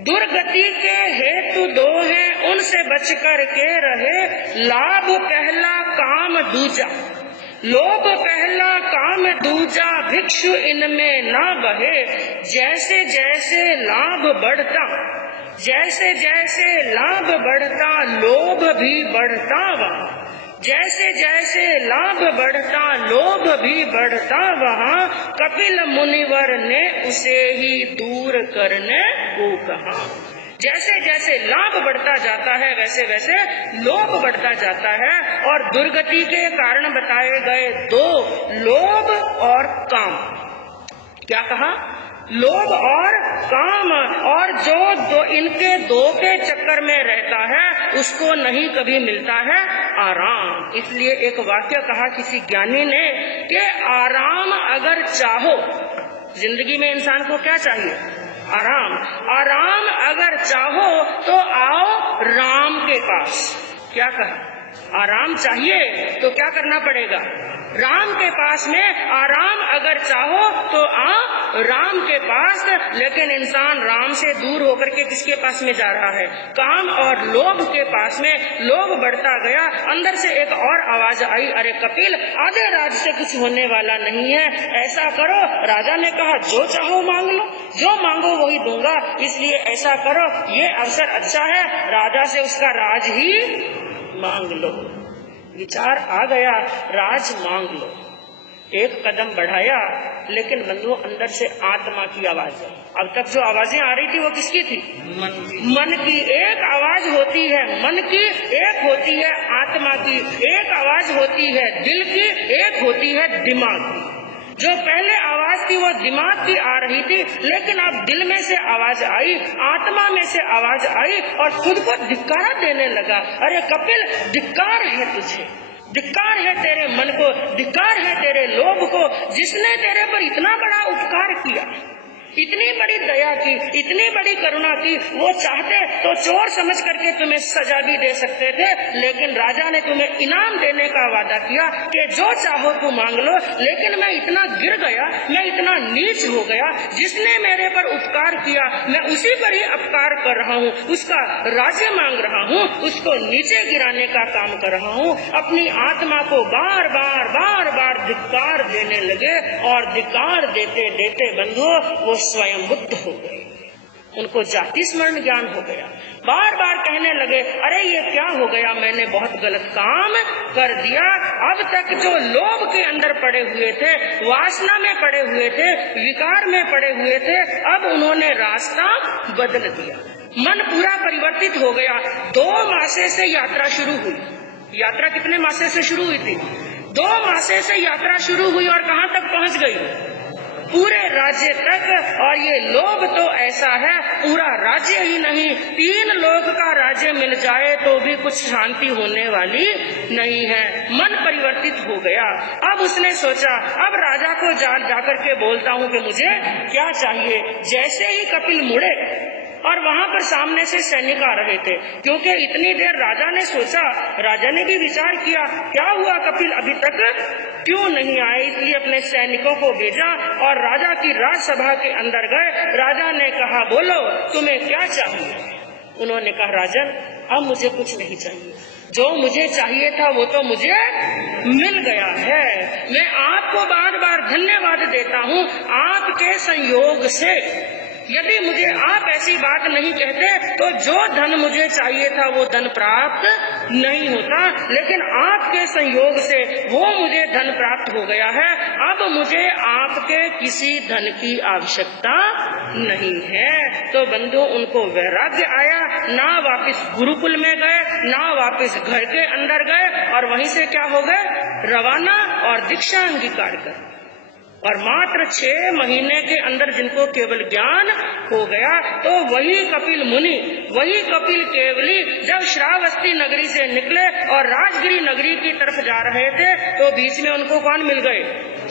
दुर्गति के हेतु दो हैं, उनसे बच कर के रहे। लाभ पहला काम दूजा, लोभ पहला काम दूजा, भिक्षु इनमें ना बहे। जैसे जैसे लाभ बढ़ता, जैसे जैसे लाभ बढ़ता, लोभ भी बढ़ता वहाँ। जैसे जैसे लाभ बढ़ता, लोभ भी बढ़ता वहाँ। कपिल मुनिवर ने उसे ही दूर करने को कहा। जैसे जैसे लाभ बढ़ता जाता है, वैसे वैसे लोभ बढ़ता जाता है। और दुर्गति के कारण बताए गए दो, लोभ और काम। क्या कहा? लोभ और काम। और जो इनके दो के चक्कर में रहता है, उसको नहीं कभी मिलता है आराम। इसलिए एक वाक्य कहा किसी ज्ञानी ने कि आराम अगर चाहो, जिंदगी में इंसान को क्या चाहिए? आराम। आराम अगर चाहो तो आओ राम के पास। क्या कहा? आराम चाहिए तो क्या करना पड़ेगा? राम के पास में। आराम अगर चाहो तो आओ राम के पास। लेकिन इंसान राम से दूर होकर के किसके पास में जा रहा है? काम और लोभ के पास में। लोभ बढ़ता गया। अंदर से एक और आवाज आई, अरे कपिल, आधे राज से कुछ होने वाला नहीं है, ऐसा करो। राजा ने कहा जो चाहो मांग लो, जो मांगो वही दूंगा, इसलिए ऐसा करो, ये अवसर अच्छा है, राजा से उसका राज ही मांग लो। विचार आ गया, राज मांग लो। एक कदम बढ़ाया, लेकिन बंधु अंदर से आत्मा की आवाज। अब तक जो आवाजें आ रही थी वो किसकी थी? मन की। एक आवाज होती है मन की, एक होती है आत्मा की, एक आवाज होती है दिल की, एक होती है दिमाग की। जो पहले आवाज थी वो दिमाग की आ रही थी, लेकिन अब दिल में से आवाज आई, आत्मा में से आवाज आई और खुद को धिक्कारा देने लगा। अरे कपिल, धिक्कार है तुझे, धिक्कार है तेरे मन को, धिक्कार है तेरे लोभ को। जिसने तेरे पर इतना बड़ा उपकार किया, इतनी बड़ी दया की, इतनी बड़ी करुणा की, वो चाहते तो चोर समझ करके तुम्हें सजा भी दे सकते थे, लेकिन राजा ने तुम्हें इनाम देने का वादा किया कि जो चाहो तू मांग लो। लेकिन मैं इतना गिर गया, मैं इतना नीच हो गया, जिसने मेरे पर उपकार किया मैं उसी पर ही अपकार कर रहा हूँ, उसका राज्य मांग रहा हूँ, उसको नीचे गिराने का काम कर रहा हूँ। अपनी आत्मा को बार बार बार बार धिक्कार देने लगे, और धिक्कार देते देते बंधु वो स्वयं बुद्ध हो गए। उनको जाति स्मरण ज्ञान हो गया। बार बार कहने लगे, अरे ये क्या हो गया, मैंने बहुत गलत काम कर दिया। अब तक जो लोभ के अंदर पड़े हुए थे, वासना में पड़े हुए थे, विकार में पड़े हुए थे, अब उन्होंने रास्ता बदल दिया। मन पूरा परिवर्तित हो गया। 2 मासे से यात्रा शुरू हुई। यात्रा कितने मासे से शुरू हुई थी? 2 मासे से यात्रा शुरू हुई और कहाँ तक पहुँच गई? पूरे राज्य तक। और ये लोभ तो ऐसा है, पूरा राज्य ही नहीं, 3 लोक का राज्य मिल जाए तो भी कुछ शांति होने वाली नहीं है। मन परिवर्तित हो गया। अब उसने सोचा, अब राजा को जाकर के बोलता हूँ कि मुझे क्या चाहिए। जैसे ही कपिल मुड़े और वहां पर सामने से सैनिक आ रहे थे, क्योंकि इतनी देर राजा ने सोचा, राजा ने भी विचार किया, क्या हुआ कपिल अभी तक क्यों नहीं आए, इसलिए अपने सैनिकों को भेजा और राजा की राजसभा के अंदर गए। राजा ने कहा, बोलो तुम्हें क्या चाहिए? उन्होंने कहा, राजन अब मुझे कुछ नहीं चाहिए, जो मुझे चाहिए था वो तो मुझे मिल गया है। मैं आपको बार बार धन्यवाद देता हूँ, आपके संयोग से। यदि मुझे आप ऐसी बात नहीं कहते तो जो धन मुझे चाहिए था वो धन प्राप्त नहीं होता, लेकिन आपके संयोग से वो मुझे धन प्राप्त हो गया है। अब मुझे आपके किसी धन की आवश्यकता नहीं है। तो बंधु उनको वैराग्य आया, ना वापस गुरुकुल में गए, ना वापस घर के अंदर गए, और वहीं से क्या हो गए? रवाना, और दीक्षा अंगीकार कर। और मात्र 6 महीने के अंदर जिनको केवल ज्ञान हो गया, तो वही कपिल मुनि, वही कपिल केवली जब श्रावस्ती नगरी से निकले और राजगिरी नगरी की तरफ जा रहे थे, तो बीच में उनको कौन मिल गए?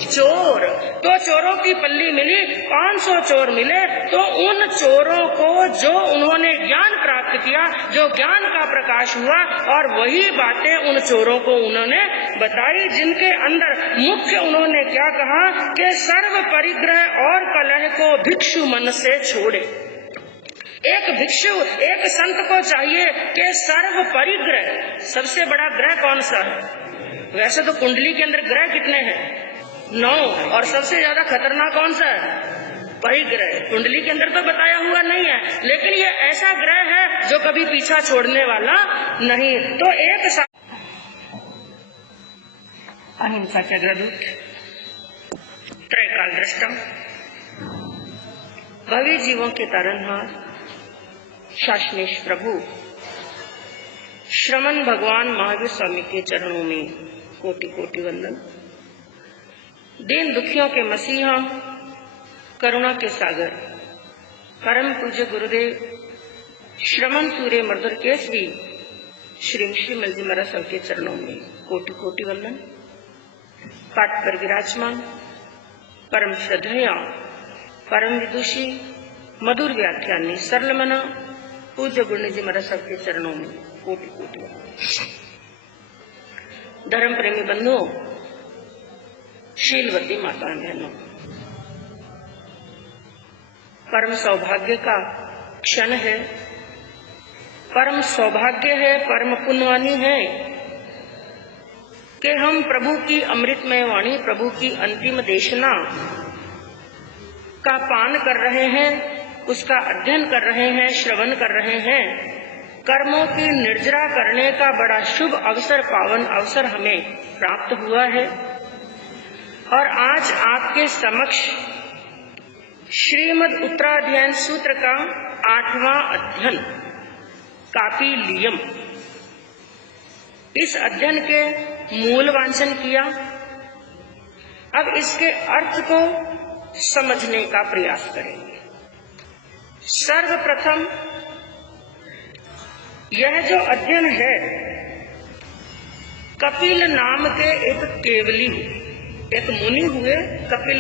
चोर। तो चोरों की पल्ली मिली, 500 चोर मिले। तो उन चोरों को जो उन्होंने ज्ञान प्राप्त किया, जो ज्ञान का प्रकाश हुआ, और वही बातें उन चोरों को उन्होंने बताई, जिनके अंदर मुख्य उन्होंने क्या कहा कि सर्व परिग्रह और कलह को भिक्षु मन से छोड़े। एक भिक्षु, एक संत को चाहिए कि सर्व परिग्रह, सबसे बड़ा ग्रह कौन सा है? वैसे तो कुंडली के अंदर ग्रह कितने हैं? 9। और सबसे ज्यादा खतरनाक कौन सा है? परिग्रह। कुंडली के अंदर तो बताया हुआ नहीं है, लेकिन ये ऐसा ग्रह है जो कभी पीछा छोड़ने वाला नहीं। तो एक अहिंसा के अग्रदूत, त्रैकाल दृष्टा, भवी जीवों के तारनहार, शासनेश प्रभु, श्रमण भगवान महावीर स्वामी के चरणों में कोटि कोटि वंदन। दीन दुखियों के मसीहा, करुणा के सागर, परम पूज्य गुरुदेव श्रमण सूर्य मर्दर केसरी श्री श्रीमल जी महाराज सबके चरणों में कोटि कोटि वंदन। पाठ पर विराजमान परम श्रद्धेया, परम विदुषी, मधुर व्याख्यानी, सरल मना पूज्य गुरु जी महाराज सबके चरणों में कोटि कोटि वंदन। धर्म प्रेमी बंधुओं, शीलवती माता बहनों, परम सौभाग्य का क्षण है, परम सौभाग्य है, परम पुण्यवानी है कि हम प्रभु की अमृतमय वाणी, प्रभु की अंतिम देशना का पान कर रहे हैं, उसका अध्ययन कर रहे हैं, श्रवण कर रहे हैं। कर्मों की निर्जरा करने का बड़ा शुभ अवसर, पावन अवसर हमें प्राप्त हुआ है। और आज आपके समक्ष श्रीमद् उत्तराध्ययन सूत्र का 8वां अध्ययन कापिलियम, इस अध्ययन के मूल वांचन किया। अब इसके अर्थ को समझने का प्रयास करेंगे। सर्वप्रथम यह जो अध्ययन है, कपिल नाम के एक केवली, एक मुनि हुए, कपिल